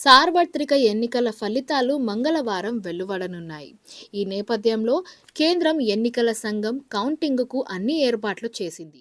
సార్వత్రిక ఎన్నికల ఫలితాలు మంగళవారం వెలువడనున్నాయి. ఈ నేపథ్యంలో కేంద్రం ఎన్నికల సంఘం కౌంటింగ్కు అన్ని ఏర్పాట్లు చేసింది.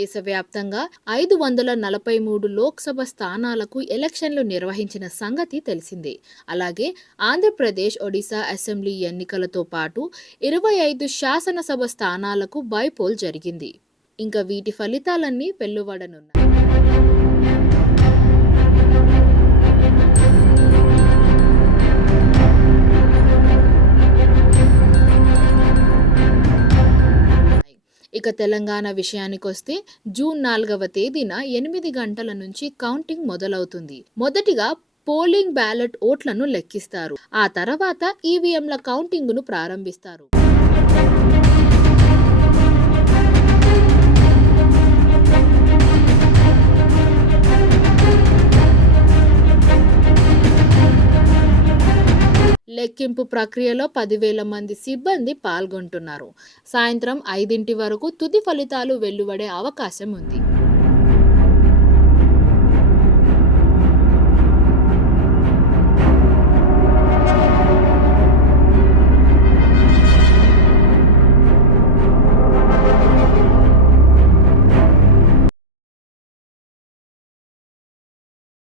దేశవ్యాప్తంగా ఐదు వందల నలభై మూడు లోక్సభ స్థానాలకు ఎలక్షన్లు నిర్వహించిన సంగతి తెలిసిందే. అలాగే ఆంధ్రప్రదేశ్ ఒడిశా అసెంబ్లీ ఎన్నికలతో పాటు ఇరవై ఐదు శాసనసభ స్థానాలకు బైపోల్ జరిగింది. ఇంకా వీటి ఫలితాలన్నీ వెల్లువడనున్నాయి ఇక తెలంగాణ విషయానికొస్తే జూన్ నాలుగవ తేదీన ఎనిమిది గంటల నుంచి కౌంటింగ్ మొదలవుతుంది. మొదటిగా పోలింగ్ బ్యాలెట్ ఓట్లను లెక్కిస్తారు. ఆ తర్వాత ఈవీఎంల కౌంటింగ్ను ప్రారంభిస్తారు. లెక్కింపు ప్రక్రియలో పదివేల మంది సిబ్బంది పాల్గొంటున్నారు. సాయంత్రం ఐదింటి వరకు తుది ఫలితాలు వెలువడే అవకాశం ఉంది